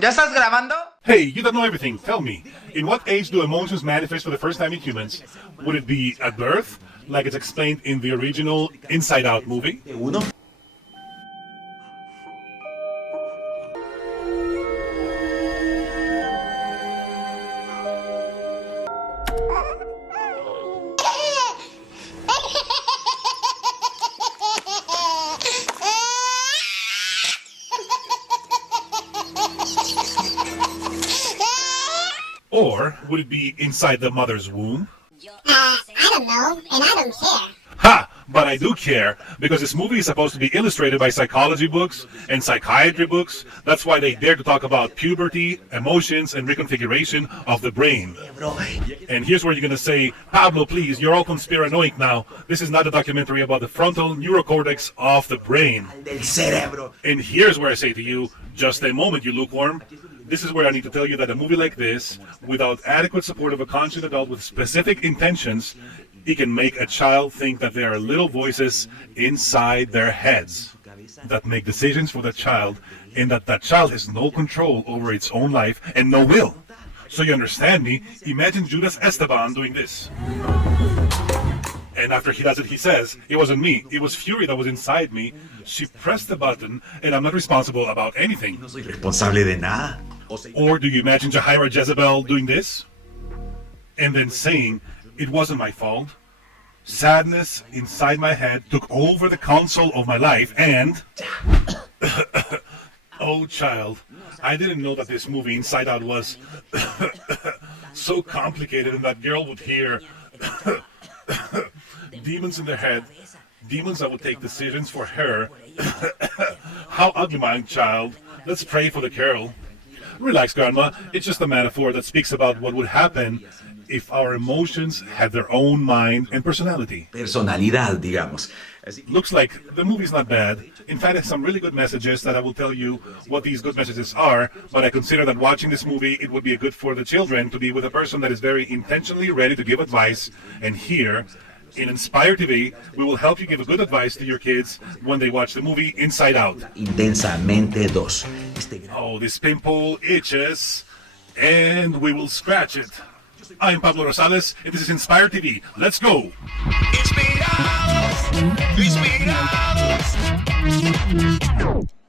¿Ya estás grabando? Hey, you don't know everything. Tell me, in what age do emotions manifest for the first time in humans? Would it be at birth, like it's explained in the original Inside Out movie? Or would it be inside the mother's womb? I don't know, and I don't care. Ha! But I do care, because this movie is supposed to be illustrated by psychology books and psychiatry books. That's why they dare to talk about puberty, emotions, and reconfiguration of the brain. And here's where you're gonna say, Pablo, please, you're all conspiranoic now. This is not a documentary about the frontal neurocortex of the brain. And here's where I say to you, just a moment, you lukewarm. This is where I need to tell you that a movie like this, without adequate support of a conscious adult with specific intentions, it can make a child think that there are little voices inside their heads that make decisions for the child, and that that child has no control over its own life and no will. So you understand me? Imagine Judas Esteban doing this. And after he does it, he says, it wasn't me, it was Fury that was inside me. She pressed the button, and I'm not responsible about anything. No soy responsable de nada. Or do you imagine Jahira Jezebel doing this? And then saying, it wasn't my fault. Sadness inside my head took over the console of my life and... Oh, child, I didn't know that this movie Inside Out was so complicated, and that girl would hear demons in their head, demons that would take decisions for her. How ugly, my child. Let's pray for the girl. Relax, Grandma. It's just a metaphor that speaks about what would happen if our emotions had their own mind and personality. Personalidad, digamos. Looks like the movie's not bad. In fact, it has some really good messages that I will tell you what these good messages are, but I consider that watching this movie, it would be good for the children to be with a person that is very intentionally ready to give advice. And here, in Inspire TV, we will help you give a good advice to your kids when they watch the movie Inside Out. Intensamente 2. Oh, this pimple itches, and we will scratch it. I'm Pablo Rosales, and this is Inspire TV. Let's go!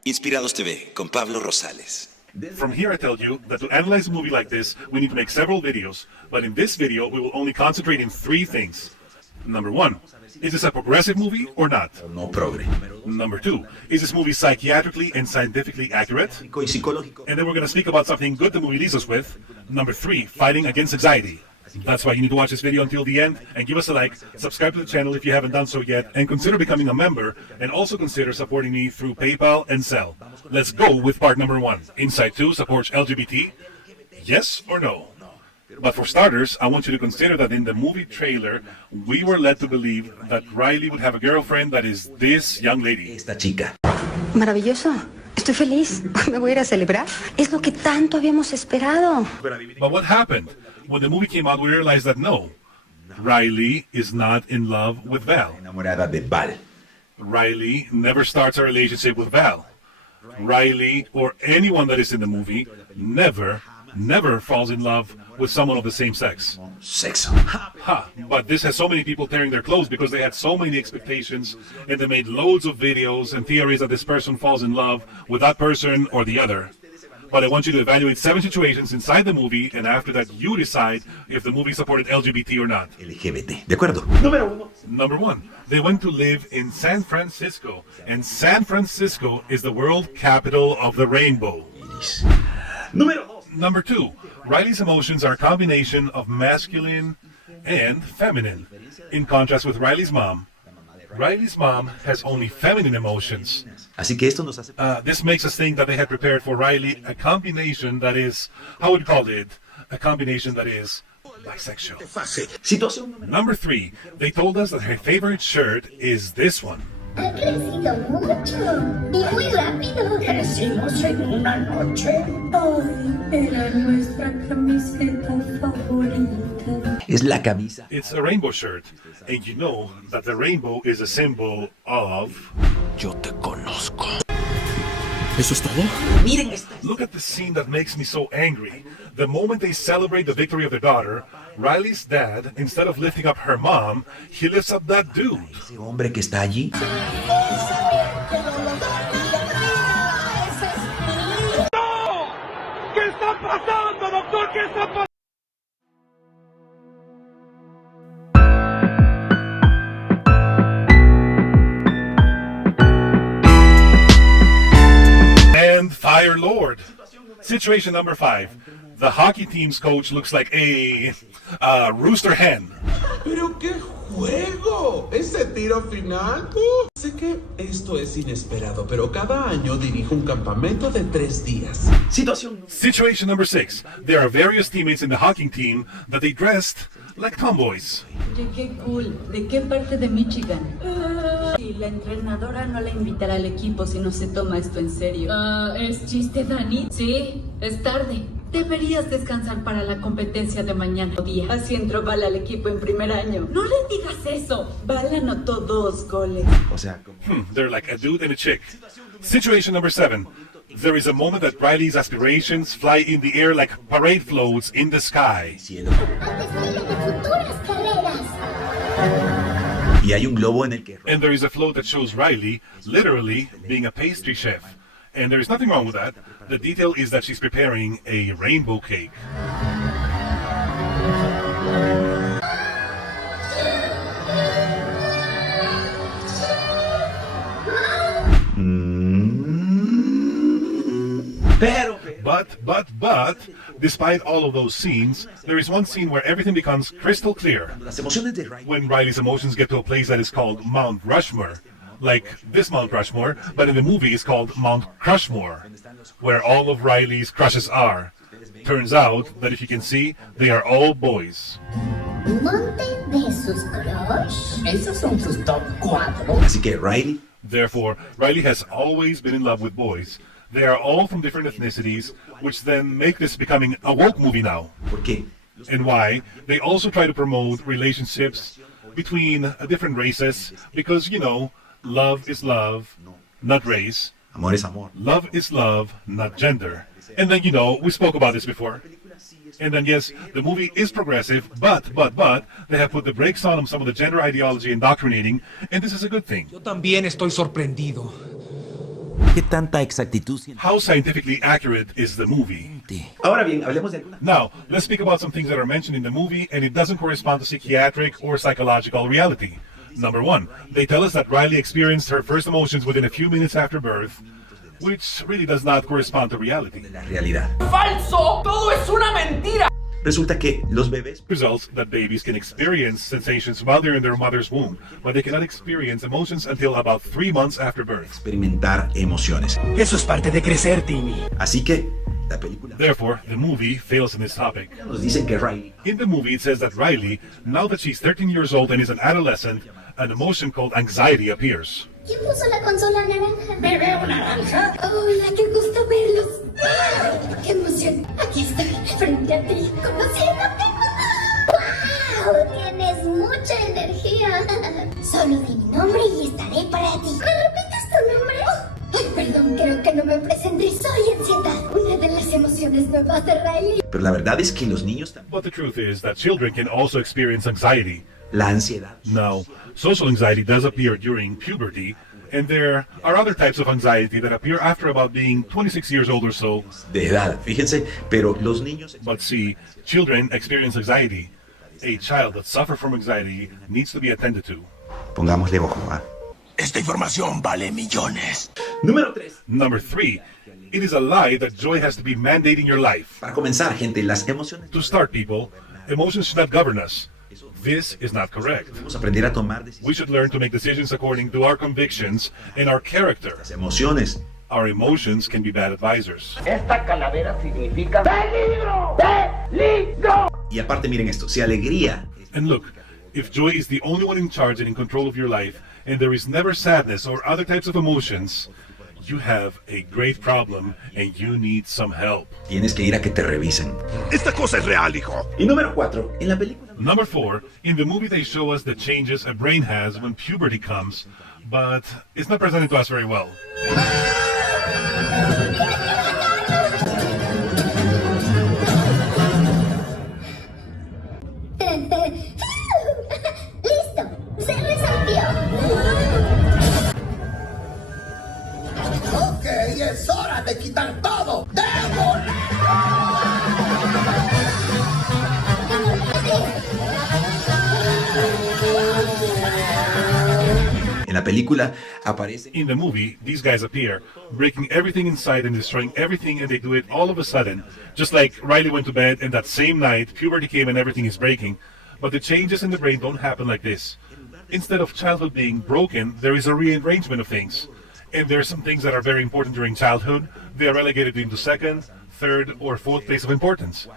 Inspirados TV con Pablo Rosales. From here I tell you that to analyze a movie like this, we need to make several videos, but in this video we will only concentrate in 3 things. Number 1, is this a progressive movie or not? No progre. Number 2, is this movie psychiatrically and scientifically accurate? Y psicológico. And then we're going to speak about something good the movie leaves us with. Number 3, fighting against anxiety. That's why you need to watch this video until the end and give us a like, subscribe to the channel if you haven't done so yet, and consider becoming a member, and also consider supporting me through PayPal and Zelle. Let's go with part number 1. Inside 2 supports LGBT? Yes or no? But for starters, I want you to consider that in the movie trailer, we were led to believe that Riley would have a girlfriend that is this young lady. Esta chica. Maravilloso. Estoy feliz. Me voy a ir a celebrar. Es lo que tanto habíamos esperado. But what happened? When the movie came out, we realized that no, Riley is not in love with Val. Enamorada de Val. Riley never starts a relationship with Val. Riley, or anyone that is in the movie, never falls in love with someone of the same sex. Sexo. Ha! But this has so many people tearing their clothes because they had so many expectations, and they made loads of videos and theories that this person falls in love with that person or the other. But I want you to evaluate 7 situations inside the movie, and after that you decide if the movie supported LGBT or not. LGBT. De acuerdo. Number 1, they went to live in San Francisco, and San Francisco is the world capital of the rainbow. Iris. Number 2, Riley's emotions are a combination of masculine and feminine. In contrast with Riley's mom has only feminine emotions. Así que esto nos hace... This makes us think that they had prepared for Riley a combination that is, how would you call it? A combination that is bisexual. Situación número... Number 3, they told us that her favorite shirt is this one. Ha crecido mucho y muy rápido. Crecimos en una noche. Ay, era nuestra camiseta favorita. Es la camisa. It's a rainbow shirt, and you know that the rainbow is a symbol of... Yo te conozco. ¿Eso es todo? Miren esta. Look at the scene that makes me so angry. The moment they celebrate the victory of their daughter, Riley's dad, instead of lifting up her mom, he lifts up that dude. Ese hombre que está allí. ¿Qué está pasando, doctor? ¿Qué está pasando? And Fire Lord. Situation number 5. The hockey team's coach looks like a rooster hen. ¿Pero qué juego? ¿Ese tiro final? Sé que esto es inesperado, pero cada año dirijo un campamento de 3 días. Situation number 6. There are various teammates in the hockey team that they dressed like tomboys. Oye, qué cool. ¿De qué parte de Michigan? Y la entrenadora no la invitará al equipo si no se toma esto en serio. ¿Es chiste, Dani? Sí, es tarde. Deberías descansar para la competencia de mañana. Así entró Bala al equipo en primer año. No le digas eso. Bala anotó 2 goles. O sea, They're like a dude and a chick. Situation number 7. There is a moment that Riley's aspirations fly in the air like parade floats in the sky. cielo. Al desfile de futuras carreras. Y hay un globo en el que... And there is a float that shows Riley literally being a pastry chef. And there is nothing wrong with that. The detail is that she's preparing a rainbow cake. But, despite all of those scenes, there is one scene where everything becomes crystal clear. Las emociones de Riley. When Riley's emotions get to a place that is called Mount Rushmore. Like this Mount Rushmore, but in the movie it's called Mount Crushmore, where all of Riley's crushes are. Turns out that if you can see, they are all boys. Monte de sus crush. Esos son sus top 4. Así que Riley. Therefore, Riley has always been in love with boys. They are all from different ethnicities, which then make this becoming a woke movie now. ¿Por qué? And why? They also try to promote relationships between different races, because, you know, love is love, not race. Amor es amor. Love is love, not gender. And then, you know, we spoke about this before. And then, yes, the movie is progressive, but, they have put the brakes on some of the gender ideology indoctrinating, and this is a good thing. Yo también estoy sorprendido. ¿Qué tanta exactitud? How scientifically accurate is the movie? Ahora bien, hablemos de alguna. Now, let's speak about some things that are mentioned in the movie, and it doesn't correspond to psychiatric or psychological reality. Number 1, they tell us that Riley experienced her first emotions within a few minutes after birth, which really does not correspond to reality. La realidad. ¡Falso! ¡Todo es una mentira! Resulta que los bebés... Results that babies can experience sensations while they're in their mother's womb, but they cannot experience emotions until about 3 months after birth. experimentar emociones. Eso es parte de crecer, Timmy. Así que, la película... Therefore, the movie fails in this topic. Nos dicen que Riley... In the movie, it says that Riley, now that she's 13 years old and is an adolescent, an emotion called anxiety appears. ¿Quién puso la consola naranja? ¿Me veo naranja? ¡Hola, qué gusto verlos! ¡Ay, qué emoción! Aquí estoy, frente a ti, conociéndote. ¡Wow! Tienes mucha energía. Solo di mi nombre y estaré para ti. ¿Me repites tu nombre? Ay, perdón, creo que no me presenté. Soy ansiedad, una de las emociones nuevas de Riley. Pero la verdad es que los niños también... But the truth is that children can also experience anxiety. La ansiedad. Now, social anxiety does appear during puberty, and there are other types of anxiety that appear after about being 26 years old or so. De edad, fíjense, pero los niños... But see, children experience anxiety. A child that suffers from anxiety needs to be attended to. Pongámosle ojo, ¿ah? Esta información vale millones. Número 3. Number 3, it is a lie that joy has to be mandating your life. Para comenzar, gente, las emociones... To start, people, emotions should not govern us. This is not correct. Vamos a aprender a tomar decisiones. We should learn to make decisions according to our convictions and our character. Las emociones. Our emotions can be bad advisors. Esta calavera significa peligro. ¡Peligro! Y aparte, miren esto, si alegría... And look, if joy is the only one in charge and in control of your life, and there is never sadness or other types of emotions, you have a great problem and you need some help. Tienes que ir a que te revisen. Esta cosa es real, hijo. Y número 4, en la película... Number 4, in the movie they show us the changes a brain has when puberty comes, but it's not presented to us very well. película aparece... In the movie, these guys appear, breaking everything inside and destroying everything, and they do it all of a sudden. Just like Riley went to bed, and that same night, puberty came and everything is breaking. But the changes in the brain don't happen like this. Instead of childhood being broken, there is a rearrangement of things. And there are some things that are very important during childhood. They are relegated into second, third, or fourth place of importance.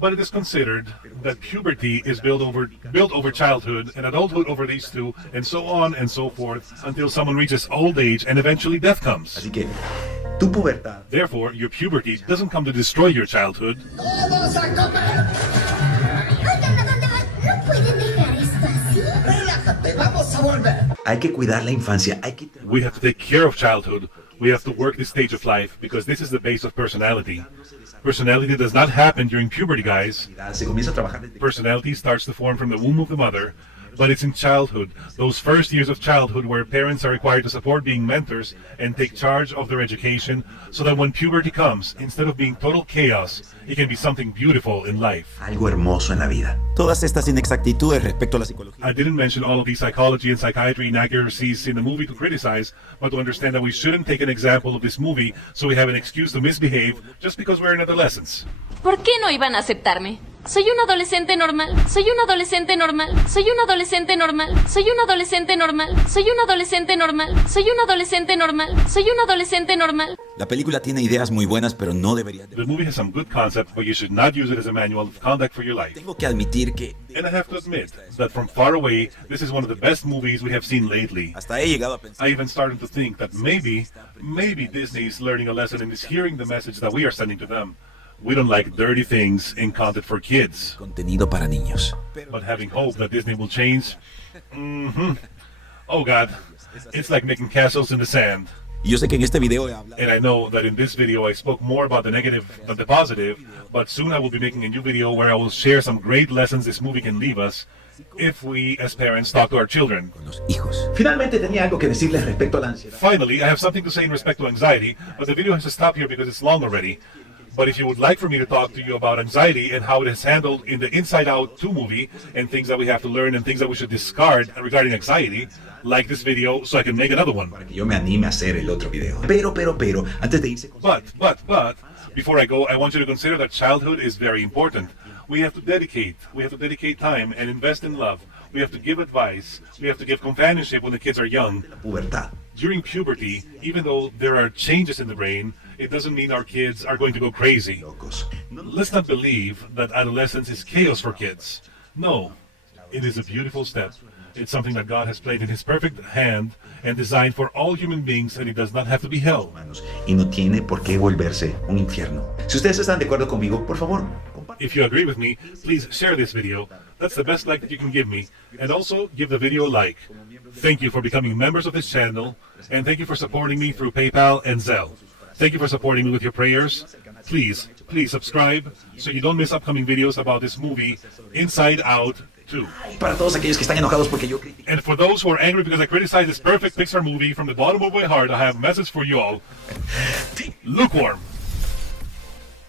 But it is considered that puberty is built over childhood, and adulthood over these two, and so on and so forth, until someone reaches old age and eventually death comes. Así que, tu pubertad... Therefore, your puberty doesn't come to destroy your childhood. ¡Todos a comer! Oigan, ¿a dónde van? No pueden dejar esto así. Relájate, vamos a volver. Hay que cuidar la infancia, hay que... We have to take care of childhood. We have to work this stage of life, because this is the base of personality. Personality does not happen during puberty, guys. Se comienza a trabajar desde... Personality starts to form from the womb of the mother, but it's in childhood, those first years of childhood where parents are required to support being mentors and take charge of their education, so that when puberty comes, instead of being total chaos, it can be something beautiful in life. Algo hermoso en la vida. Todas estas inexactitudes respecto a la psicología. I didn't mention all of these psychology and psychiatry inaccuracies in the movie to criticize, but to understand that we shouldn't take an example of this movie so we have an excuse to misbehave just because we're in adolescence. ¿Por qué no iban a aceptarme? Soy un adolescente normal, soy un adolescente normal, soy un adolescente normal, soy un adolescente normal, soy un adolescente normal, soy un adolescente normal, soy un adolescente normal. La película tiene ideas muy buenas, pero no debería... The movie has some good concepts, but you should not use it as a manual of conduct for your life. Tengo que admitir que... And I have to admit that from far away, this is one of the best movies we have seen lately. Hasta he llegado a pensar... I even started to think that maybe Disney is learning a lesson and is hearing the message that we are sending to them. We don't like dirty things in content for kids. Contenido para niños. But having hope that Disney will change... Oh God, it's like making castles in the sand. Y yo sé que en este video he hablado... And I know that in this video I spoke more about the negative than the positive, but soon I will be making a new video where I will share some great lessons this movie can leave us if we as parents talk to our children. Con los hijos. Finalmente tenía algo que decirles respecto a la ansiedad. Finally, I have something to say in respect to anxiety, but the video has to stop here because it's long already. But if you would like for me to talk to you about anxiety and how it is handled in the Inside Out 2 movie, and things that we have to learn and things that we should discard regarding anxiety, like this video so I can make another one. Para que yo me anime a hacer el otro video. Pero, antes de irse... But, before I go, I want you to consider that childhood is very important. We have to dedicate time and invest in love. We have to give advice. We have to give companionship when the kids are young. Pubertad. During puberty, even though there are changes in the brain, it doesn't mean our kids are going to go crazy. Locos. Let's not believe that adolescence is chaos for kids. No, it is a beautiful step. It's something that God has played in His perfect hand and designed for all human beings, and it does not have to be hell. Y no tiene por qué volverse un infierno. Si ustedes están de acuerdo conmigo, por favor, if you agree with me, please share this video. That's the best like that you can give me. And also, give the video a like. Thank you for becoming members of this channel, and thank you for supporting me through PayPal and Zelle. Thank you for supporting me with your prayers. Please subscribe so you don't miss upcoming videos about this movie, Inside Out 2. Para todos aquellos que están enojados porque yo critico. And for those who are angry because I criticize this perfect Pixar movie, from the bottom of my heart, I have a message for you all. Lukewarm.